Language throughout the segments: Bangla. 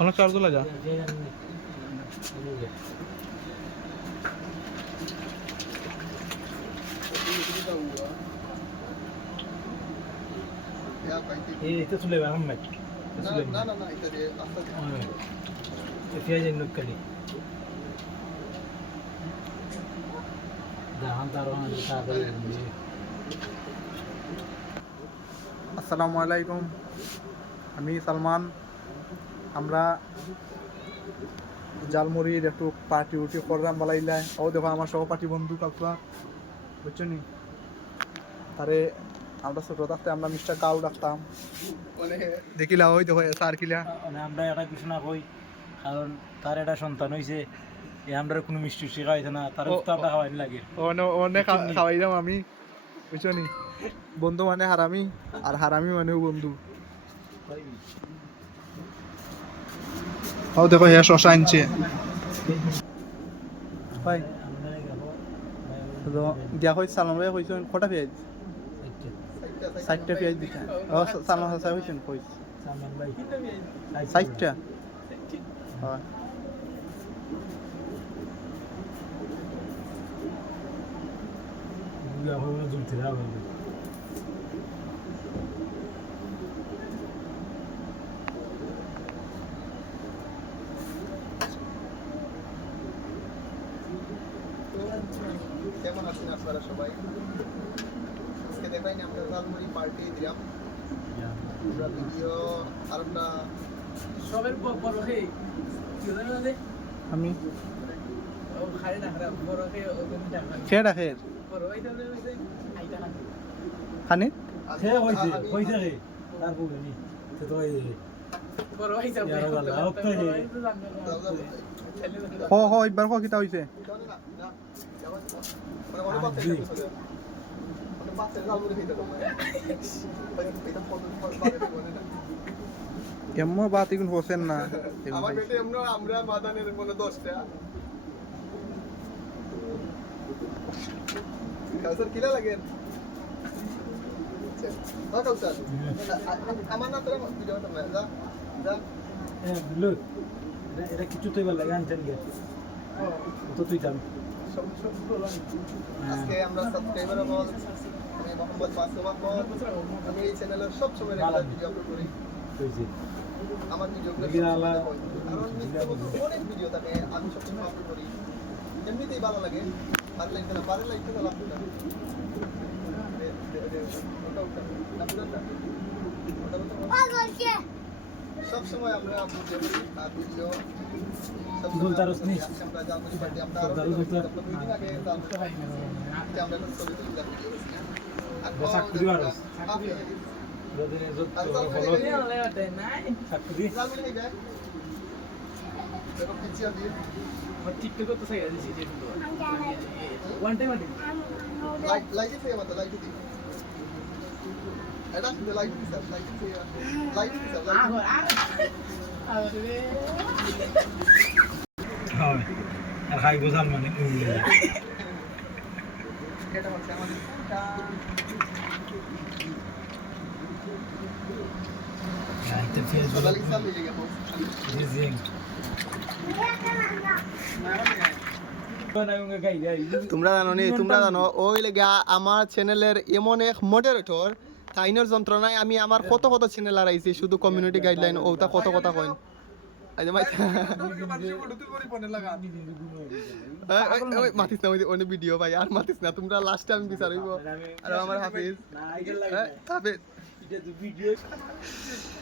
অনেক চার্জ লাগা এটা চলে যাবে আহমেদ না না না এটা দিয়ে আস্তে পেঁয়াজ নকলি জাহান তারওয়ান তাড়াতাড়ি আসসালামু আলাইকুম আমি সালমান আমরা জালমুড়ির একটু পার্টি উটি করলাম বালাইলাই ও দেখো আমার সহপাঠী বন্ধু কাকুয়া বুঝছো নি তারে আমরা ছোট থাকতে আমরা মিস্টার কাউ ডাকতাম দেখিলা ওই দেখো স্যার কিলা আমরা একটা কিছু না কই কারণ তার একটা সন্তান হয়েছে আমরা কোনো মিষ্টি খাওয়াইছে না তার তো আমরা খাওয়াই লাগে অনেক খাওয়াইলাম আমি বুঝছো নি বন্ধু মানে হারামি আর হারামি মানেও বন্ধু ও দেখো হ্যাঁ শশা আনছে ভাই দিয়া কই সালাম ভাই কইছেন কটা পেঁয়াজ 60টা পেঁয়াজ দিছেন ও সালাম হাসান কইছেন কই 60টা হয় কেমন আছেন আপনারা সবাই? আজকে দেখাই না আমরা জালমুড়ি পার্টি দিলাম পুরো ভিডিও আর আমরা সবের বড় হয়ে কি জানো আমি ও খাই না খারাপ বড় হয়ে ওখানে টাকা খেয়ে রাখের বড় হইতে হইতে আইতা না খানে সে হইছে রে তার বউনি সে তো এই বড় হইছে হ হ একবার ক কিতা হইছে কেমন বাত এখন হোসেন না আমার বেটে আমরা মাদানের মনে 10টা কাউসার কিলা লাগে কাউসার আমার না তোরা ভিডিও করতে যা যা লুক এটা কিছু তো এবার লাগে আনছেন গে তো তুই জান আজকে আমরা সাবস্ক্রাইবার হবো আমি মোহাম্মদ মাসুম আহমদ আমি এই চ্যানেলে সব সময় রেগুলার ভিডিও আপলোড করি আমার ভিডিওগুলো কারণ অনেক ভিডিও থাকে আমি সব সময় আপলোড করি এমনিতেই ভালো লাগে পারলে না পারলে একটু লাভ না সব সময় আমরা আপলোড করি আর ভিডিও দুলতারসনি আমরা জানতে পারি আমরা দুই দিন আগে জানতে পারি যে আমরা ছবি তুলতে ভিডিও চাকরি আর রদিনে যত ফলো চাকরি জালমুড়ি খাইবে দেখো পিছিয়ে দিয়ে টিকটক তো সাইয়া দিছি যে ওয়ান টাইম লাইক দিতে মত লাইক দিতে এটা শুধু লাইক দিতে লাইক দিতে আরে হয় আর খাই বোঝাল মানে এটা হচ্ছে আমাদের এটা ফেস সকালে ইসলাম মিলে গেল জি জি তোমরা জানো ওই লেগে আমার চ্যানেলের এমন এক মডারেটর তাইনের যন্ত্রণায় আমি আমার কত চ্যানেল আইছি শুধু কমিউনিটি গাইডলাইন ওটা কত কথা কইন আইজে মাই মাতিস না ওই ভিডিও ভাই আর মাতিস না তোমরা লাস্ট টাইম বিচারিব আর আমার হাফিজ হাফিজ এটা ভিডিও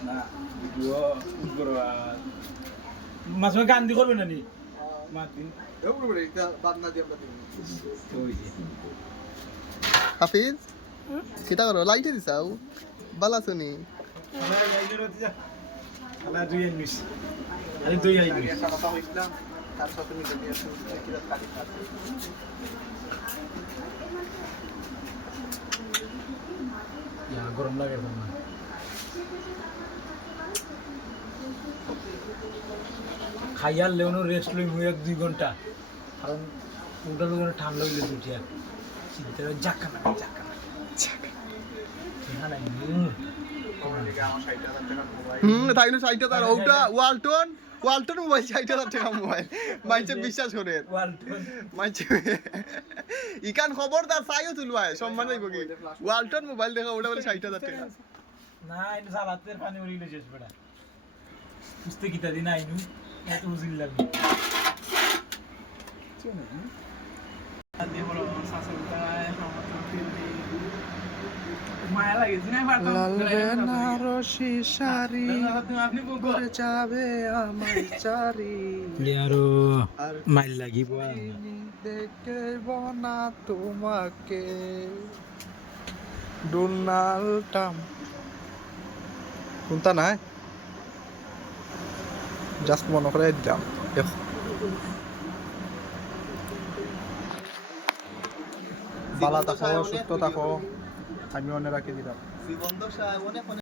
না ভিডিও করবা মাঝে গান দি করবে না নি মাতিন হাফিজ কিতা করো লাইটে দিছাও বালা শুনি গরম লাগে খাইয়ার লেওনো রেস্ট লই মুই 1-2 ঘন্টা কারণ ওটা লোক ঠান্ডা হইলে দুটিয়া চিন্তা জাকা না হ্যাঁ তাই না 60,000 ওটা ওয়ালটন মোবাইল 60,000 টাকা মোবাইল মাইছে বিশ্বাস করে মাইছে ইকান খবরদার চাইও তুলবাই সম্মান যাইব কি ওয়ালটন মোবাইল দেখা ওটা বলে 60,000 টাকা না এটা সালাতের পানি উড়িলে শেষ বেটা বুঝতে কিতা দিন আইনু এত বুঝিল লাগবে মায়া লাগেছে না লাল বেনারসি শাড়ি আপনি পরে যাবে আমার চারি আরো মাইল লাগিব দেখব না তোমাকে ডোনাল্ড ট্রাম্প কোনটা নাই জাস্ট মনে করে দিলাম দেখো বালা থাকো সুস্থ থাকো আমি অন্য রাখি দিলাম জীবন দশায় অনেক